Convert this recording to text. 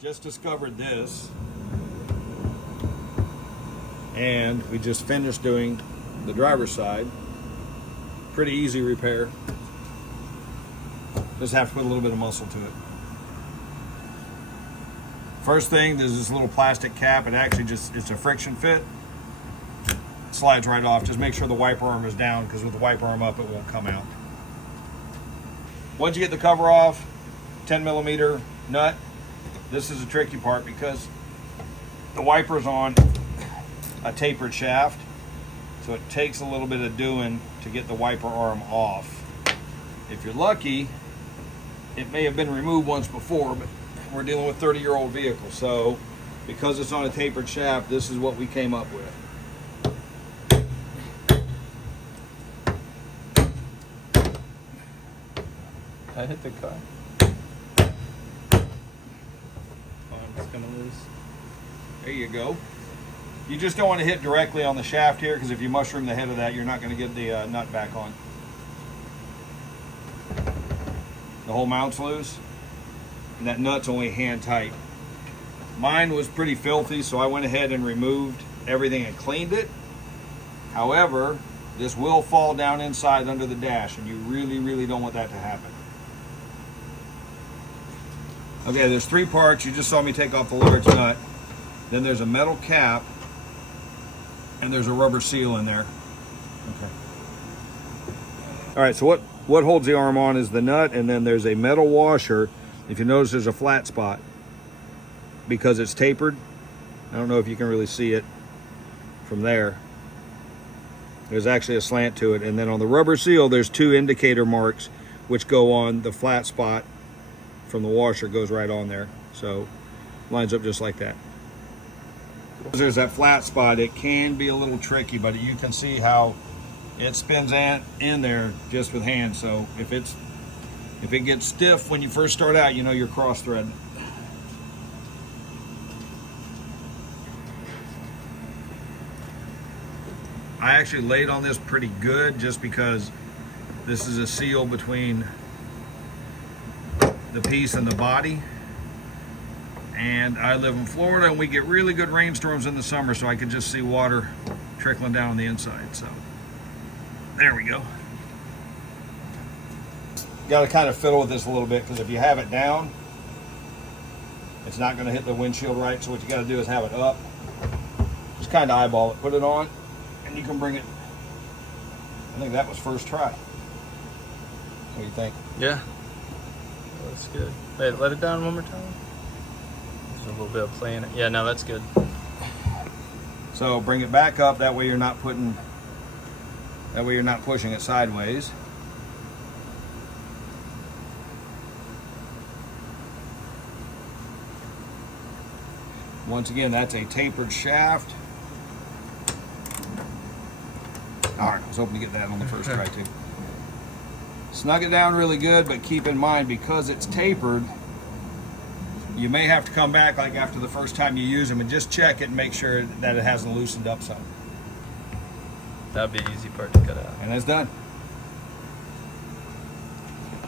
Just discovered this, and we just finished doing the driver's side. Pretty easy repair. Just have to put a little bit of muscle to it. First thing, there's this little plastic cap. It actually it's a friction fit. It slides right off. Just make sure the wiper arm is down, because with the wiper arm up, it won't come out. Once you get the cover off, 10mm nut. This is a tricky part because the wiper's on a tapered shaft, so it takes a little bit of doing to get the wiper arm off. If you're lucky, it may have been removed once before, but we're dealing with 30-year-old vehicles, so because it's on a tapered shaft, this is what we came up with. I hit the car. Gonna lose. There you go. You just don't want to hit directly on the shaft here, because if you mushroom the head of that, you're not going to get the nut back on. The whole mount's loose, and that nut's only hand tight. Mine was pretty filthy, so I went ahead and removed everything and cleaned it. However, this will fall down inside under the dash, and you really don't want that to happen. Okay, there's 3 parts. You just saw me take off the large nut. Then there's a metal cap, and there's a rubber seal in there. Okay. All right, so what holds the arm on is the nut, and then there's a metal washer. If you notice, there's a flat spot because it's tapered. I don't know if you can really see it from there. There's actually a slant to it, and then on the rubber seal, there's 2 indicator marks which go on the flat spot. From the washer goes right on there, so lines up just like that. There's that flat spot. It can be a little tricky, but you can see how it spins in there just with hands. So if it gets stiff when you first start out, you know you're cross threading. I actually laid on this pretty good just because this is a seal between the piece and the body, and I live in Florida and we get really good rainstorms in the summer, so I could just see water trickling down on the inside. So there we go. Got to kind of fiddle with this a little bit, because if you have it down, it's not going to hit the windshield right. So what you got to do is have it up, just kind of eyeball it, put it on, and you can bring it. I think that was first try. What do you think? Yeah. That's good. Wait, let it down one more time. There's a little bit of play in it. Yeah, no, that's good. So bring it back up. That way you're not pushing it sideways. Once again, that's a tapered shaft. All right, I was hoping to get that on the first try too. Snug it down really good, but keep in mind, because it's tapered, you may have to come back like after the first time you use them and just check it and make sure that it hasn't loosened up some. That'd be an easy part to cut out. And it's done.